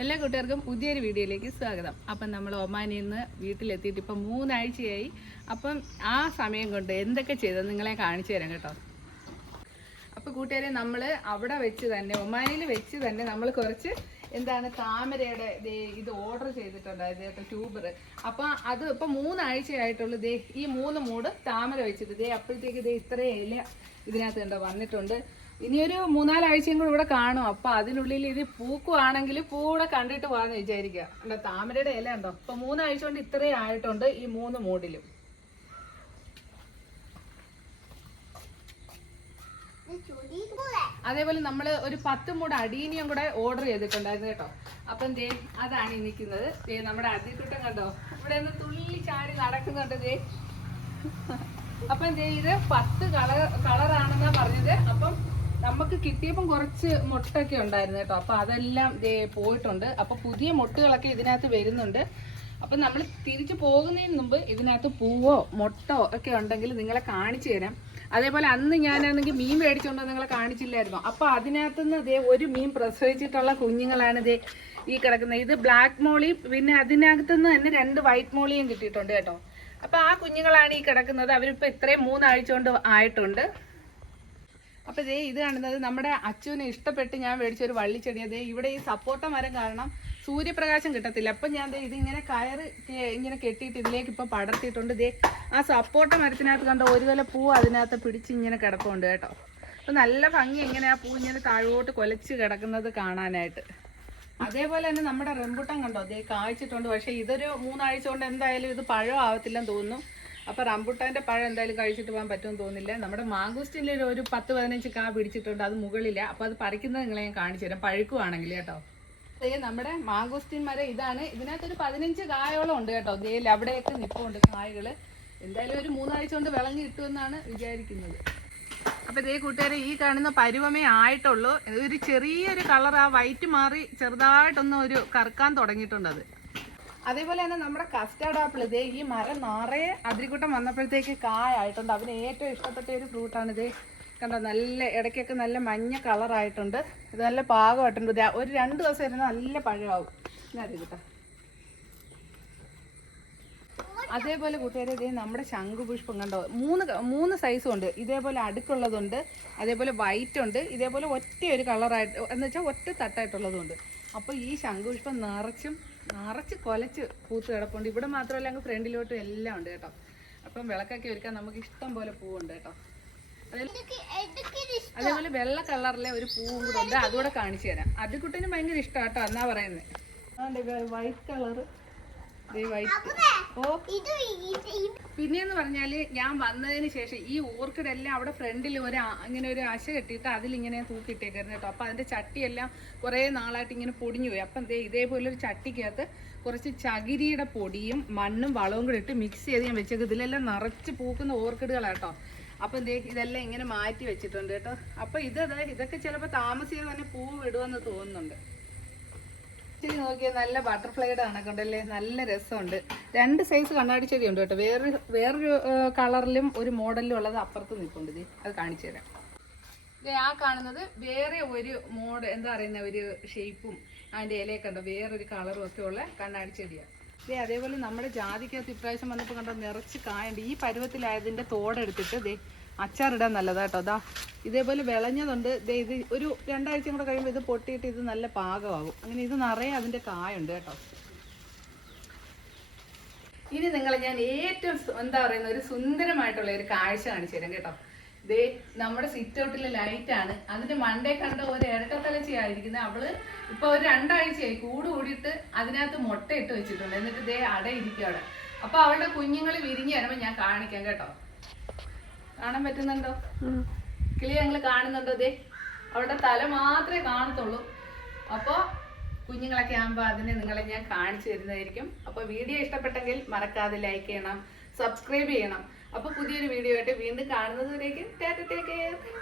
എല്ലാ കൂട്ടുകാർക്കും പുതിയൊരു വീഡിയോയിലേക്ക് സ്വാഗതം. അപ്പം നമ്മൾ ഒമാനിൽ നിന്ന് വീട്ടിലെത്തിയിട്ട് ഇപ്പം മൂന്നാഴ്ചയായി. അപ്പം ആ സമയം കൊണ്ട് എന്തൊക്കെ ചെയ്തത് നിങ്ങളെ കാണിച്ചു തരാം കേട്ടോ. അപ്പോൾ കൂട്ടുകാരെ നമ്മൾ അവിടെ വെച്ച് തന്നെ ഒമാനിൽ വെച്ച് തന്നെ നമ്മൾ കുറച്ച് എന്താണ് താമരയുടെ ദേ ഇത് ഓർഡർ ചെയ്തിട്ടുണ്ടായത് കേട്ടോ ട്യൂബർ അപ്പം അത് ഇപ്പം മൂന്നാഴ്ചയായിട്ടുള്ള ദേ ഈ മൂന്ന് മൂട് താമര വെച്ചിട്ട് ദേ അപ്പോഴത്തേക്ക് ദേ ഇത്രയും ഇല ഇതിനകത്ത് കണ്ടോ വന്നിട്ടുണ്ട്. ഇനിയൊരു മൂന്നാലാഴ്ചയും കൂടെ ഇവിടെ കാണും. അപ്പൊ അതിനുള്ളിൽ ഇത് പൂക്കുവാണെങ്കിൽ പൂടെ കണ്ടിട്ട് പോകാന്ന് വിചാരിക്കുക. കണ്ടോ താമരയുടെ ഇല ഉണ്ടോ അപ്പൊ മൂന്നാഴ്ച കൊണ്ട് ഇത്രയും ആയിട്ടുണ്ട് ഈ മൂന്ന് മൂടിലും. അതേപോലെ നമ്മൾ ഒരു പത്ത് മൂട് അടീനിയം കൂടെ ഓർഡർ ചെയ്തിട്ടുണ്ടായിരുന്നു കേട്ടോ. അപ്പം ദേ അതാണ് നിൽക്കുന്നത്. ദേ നമ്മുടെ അതിക്കുട്ടം കണ്ടോ? ഇവിടെ നിന്ന് തുള്ളി ചാടി നടക്കുന്നുണ്ട് ദേ. അപ്പം ദേ ഇത് പത്ത് കളർ കളറാണെന്നാ പറഞ്ഞത്. അപ്പം നമുക്ക് കിട്ടിയപ്പം കുറച്ച് മുട്ടൊക്കെ ഉണ്ടായിരുന്നു കേട്ടോ. അപ്പോൾ അതെല്ലാം ഇതേ പോയിട്ടുണ്ട്. അപ്പോൾ പുതിയ മുട്ടുകളൊക്കെ ഇതിനകത്ത് വരുന്നുണ്ട്. അപ്പം നമ്മൾ തിരിച്ചു പോകുന്നതിന് മുമ്പ് ഇതിനകത്ത് പൂവോ മുട്ടോ ഒക്കെ ഉണ്ടെങ്കിൽ നിങ്ങളെ കാണിച്ചു തരാം. അതേപോലെ അന്ന് ഞാനാണെങ്കിൽ മീൻ മേടിച്ചുകൊണ്ട് നിങ്ങളെ കാണിച്ചില്ലായിരുന്നു. അപ്പൊ അതിനകത്തുനിന്ന് ഇതേ ഒരു മീൻ പ്രസവിച്ചിട്ടുള്ള കുഞ്ഞുങ്ങളാണ് ഇതേ ഈ കിടക്കുന്നത്. ഇത് ബ്ലാക്ക് മോളിയും പിന്നെ അതിനകത്തുനിന്ന് തന്നെ രണ്ട് വൈറ്റ് മോളിയും കിട്ടിയിട്ടുണ്ട് കേട്ടോ. അപ്പോൾ ആ കുഞ്ഞുങ്ങളാണ് ഈ കിടക്കുന്നത്. അവരിപ്പോൾ ഇത്രയും മൂന്നാഴ്ച കൊണ്ട് ആയിട്ടുണ്ട്. അപ്പൊ ഇതേ ഇത് കാണുന്നത് നമ്മുടെ അച്ചുവിനെ ഇഷ്ടപ്പെട്ട് ഞാൻ മേടിച്ച ഒരു വള്ളിച്ചെടി അതേ ഇവിടെ ഈ സപ്പോർട്ട മരം കാരണം സൂര്യപ്രകാശം കിട്ടത്തില്ല. അപ്പൊ ഞാൻ ദേ ഇങ്ങനെ കയറ് ഇങ്ങനെ കെട്ടിയിട്ട് ഇതിലേക്ക് ഇപ്പൊ പടർത്തിയിട്ടുണ്ട്. ദേ ആ സപ്പോർട്ട മരത്തിനകത്ത് കണ്ട ഒരു വില പൂ അതിനകത്ത് പിടിച്ച് ഇങ്ങനെ കിടപ്പുണ്ട് കേട്ടോ. അപ്പൊ നല്ല ഭംഗി എങ്ങനെ ആ പൂ ഇങ്ങനെ താഴോട്ട് കൊലച്ച് കിടക്കുന്നത് കാണാനായിട്ട്. അതേപോലെ തന്നെ നമ്മുടെ റെമ്പുട്ടം കണ്ടോ? ദേ കായ്ച്ചിട്ടുണ്ട്. പക്ഷെ ഇതൊരു മൂന്നാഴ്ച കൊണ്ട് എന്തായാലും ഇത് പഴം ആവത്തില്ലെന്ന് തോന്നുന്നു. അപ്പൊ റംബുട്ടാന്റെ പഴം എന്തായാലും കഴിച്ചിട്ട് പോകാൻ പറ്റുമെന്ന് തോന്നില്ല. നമ്മുടെ മാങ്കൂസ്റ്റിന്റെ ഒരു പത്ത് പതിനഞ്ച് കാ പിടിച്ചിട്ടുണ്ട്. അത് മുകളില്ല അപ്പൊ അത് പറിക്കുന്നത് നിങ്ങളെ ഞാൻ കാണിച്ചു തരാം. പഴുക്കുവാണെങ്കിൽ കേട്ടോ. ദേ നമ്മുടെ മാങ്കൂസ്റ്റിൻ മരം ഇതാണ്. ഇതിനകത്ത് ഒരു പതിനഞ്ച് കായോളം ഉണ്ട് കേട്ടോ. ദേ അവിടെയൊക്കെ നിപ്പുണ്ട് കായകൾ. എന്തായാലും ഒരു മൂന്നാഴ്ച കൊണ്ട് വിളഞ്ഞ് കിട്ടുമെന്നാണ് വിചാരിക്കുന്നത്. അപ്പൊ ഇതേ കൂട്ടുകാരെ ഈ കാണുന്ന പരുവമേ ആയിട്ടുള്ളൂ. ഒരു ചെറിയൊരു കളർ ആ വൈറ്റ് മാറി ചെറുതായിട്ടൊന്ന് ഒരു കറുക്കാൻ തുടങ്ങിയിട്ടുണ്ട് അത്. അതേപോലെ തന്നെ നമ്മുടെ കസ്റ്റാർഡ് ആപ്പിൾ ഇതേ ഈ മരം നിറയെ അതിരിക്കൂട്ടം വന്നപ്പോഴത്തേക്ക് കായായിട്ടുണ്ട്. അവന് ഏറ്റവും ഇഷ്ടപ്പെട്ട ഒരു ഫ്രൂട്ടാണ് ഇത്. കണ്ടോ നല്ല ഇടയ്ക്കൊക്കെ നല്ല മഞ്ഞ കളറായിട്ടുണ്ട് ഇത് നല്ല പാകമായിട്ടുണ്ട്. ഒരു രണ്ട് ദിവസം ഇരുന്ന് നല്ല പഴമാവും. അതിരിക്കട്ടെ അതേപോലെ കൂട്ടുകാരെ ഇതേ നമ്മുടെ ശംഖുപുഷ്പം കണ്ടോ മൂന്ന് മൂന്ന് സൈസും ഉണ്ട്. ഇതേപോലെ അടുക്കുള്ളതുണ്ട് അതേപോലെ വൈറ്റ് ഉണ്ട് ഇതേപോലെ ഒറ്റ ഒരു കളറായിട്ട് എന്ന് വെച്ചാൽ ഒറ്റ തട്ടായിട്ടുള്ളതും ഉണ്ട്. അപ്പോൾ ഈ ശംഖുപുഷ്പം നിറച്ചും നിറച്ച് കൊലച്ച് പൂത്ത് കിടപ്പുണ്ട്. ഇവിടെ മാത്രമല്ല അങ്ങ് ഫ്രണ്ടിലോട്ടും എല്ലാം ഉണ്ട് കേട്ടോ. അപ്പം വിളക്കൊക്കെ ഒരുക്കാൻ നമുക്ക് ഇഷ്ടം പോലെ പൂവുണ്ട് കേട്ടോ. അതേപോലെ വെള്ള കളറിലെ ഒരു പൂവും കൂടെ ഉണ്ട്. അതുകൂടെ കാണിച്ചു തരാം. അത് കുട്ടീന് ഭയങ്കര ഇഷ്ടം കേട്ടോ എന്നാ പറയുന്നത് വൈറ്റ് കളർ വൈറ്റ്. ഓ പിന്നെയെന്ന് പറഞ്ഞാൽ ഞാൻ വന്നതിന് ശേഷം ഈ ഓർക്കിഡ് എല്ലാം അവിടെ ഫ്രണ്ടിൽ ഒരു ഇങ്ങനെ ഒരു അശ കെട്ടിയിട്ട് അതിലിങ്ങനെ തൂക്കിയിട്ടേക്കായിരുന്നു കേട്ടോ. അപ്പൊ അതിന്റെ ചട്ടിയെല്ലാം കുറെ നാളായിട്ട് ഇങ്ങനെ പൊടിഞ്ഞു പോയി. അപ്പം ദേ ഇതേപോലെ ഒരു ചട്ടിക്കകത്ത് കുറച്ച് ചകിരിയുടെ പൊടിയും മണ്ണും വളവും കൂടി ഇട്ട് മിക്സ് ചെയ്ത് ഞാൻ വെച്ചത് ഇതിലെല്ലാം നിറച്ച് പൂക്കുന്ന ഓർക്കിഡുകളാട്ടോ അപ്പം ദേ ഇതെല്ലാം ഇങ്ങനെ മാറ്റി വെച്ചിട്ടുണ്ട് കേട്ടോ. അപ്പൊ ഇത് ഇതൊക്കെ ചിലപ്പോൾ താമസിയാതെ തന്നെ പൂ വിടുമെന്ന് തോന്നുന്നുണ്ട്. ഇച്ചിരി നോക്കിയാൽ നല്ല ബട്ടർഫ്ലൈയുടെ കണക്കുണ്ടല്ലേ നല്ല രസമുണ്ട്. രണ്ട് സൈസ് കണ്ണാടി ചെടി ഉണ്ട് കേട്ടോ വേറൊരു വേറൊരു കളറിലും ഒരു മോഡലിലും ഉള്ളത് അപ്പുറത്ത് നിൽപ്പുണ്ട് ഇത്. അത് കാണിച്ചു തരാം. ആ കാണുന്നത് വേറെ ഒരു മോഡ് എന്താ പറയുന്ന ഒരു ഷേപ്പും അതിന്റെ ഇലയൊക്കെ ഉണ്ടോ? വേറൊരു കളറും ഒക്കെ ഉള്ള കണ്ണാടി ചെടിയാണ്. ദേ അതേപോലെ നമ്മുടെ ജാതിക്കകത്ത് ഇപ്രാവശ്യം വന്നപ്പോൾ കണ്ടോ നിറച്ച് കായുണ്ട്. ഈ പരുവത്തിലായതിന്റെ തോടെടുത്തിട്ട് ദേ അച്ചാറിടാൻ നല്ലതാ കേട്ടോ. അതാ ഇതേപോലെ വിളഞ്ഞതുണ്ട്. ഇത് ഒരു രണ്ടാഴ്ചയും കൂടെ കഴിയുമ്പോൾ ഇത് പൊട്ടിയിട്ട് ഇത് നല്ല പാകമാകും. അങ്ങനെ ഇത് നിറയെ അതിന്റെ കായുണ്ട് കേട്ടോ. ഇനി നിങ്ങളെ ഞാൻ ഏറ്റവും എന്താ പറയുന്ന ഒരു സുന്ദരമായിട്ടുള്ള ഒരു കാഴ്ച കാണിച്ചു തരാം കേട്ടോ. ദേ നമ്മുടെ സിറ്റ് ഔട്ടിലെ ലൈറ്റ് ആണ്. അതിന്റെ മണ്ടേ കണ്ട ഒരു ഇരട്ടത്തലച്ചയായിരിക്കുന്നത് അവൾ ഇപ്പൊ ഒരു രണ്ടാഴ്ചയായി കൂട് കൂടിയിട്ട് അതിനകത്ത് മുട്ട ഇട്ട് വെച്ചിട്ടുണ്ട്. എന്നിട്ട് ദേ അടയിരിക്കും അവിടെ അപ്പൊ അവളുടെ കുഞ്ഞുങ്ങൾ വിരിഞ്ഞു വരുമ്പോൾ ഞാൻ കാണിക്കാം കേട്ടോ. കാണാൻ പറ്റുന്നുണ്ടോ? കിളി ഞങ്ങൾ കാണുന്നുണ്ടോ? ദേ അവളുടെ തല മാത്രമേ കാണത്തുള്ളൂ. അപ്പോൾ കുഞ്ഞുങ്ങളൊക്കെ ആകുമ്പോൾ അതിനെ നിങ്ങളെ ഞാൻ കാണിച്ചു തരുന്നതായിരിക്കും. അപ്പോൾ വീഡിയോ ഇഷ്ടപ്പെട്ടെങ്കിൽ മറക്കാതെ ലൈക്ക് ചെയ്യണം സബ്സ്ക്രൈബ് ചെയ്യണം. അപ്പോൾ പുതിയൊരു വീഡിയോ ആയിട്ട് വീണ്ടും ടേക്ക് കെയർ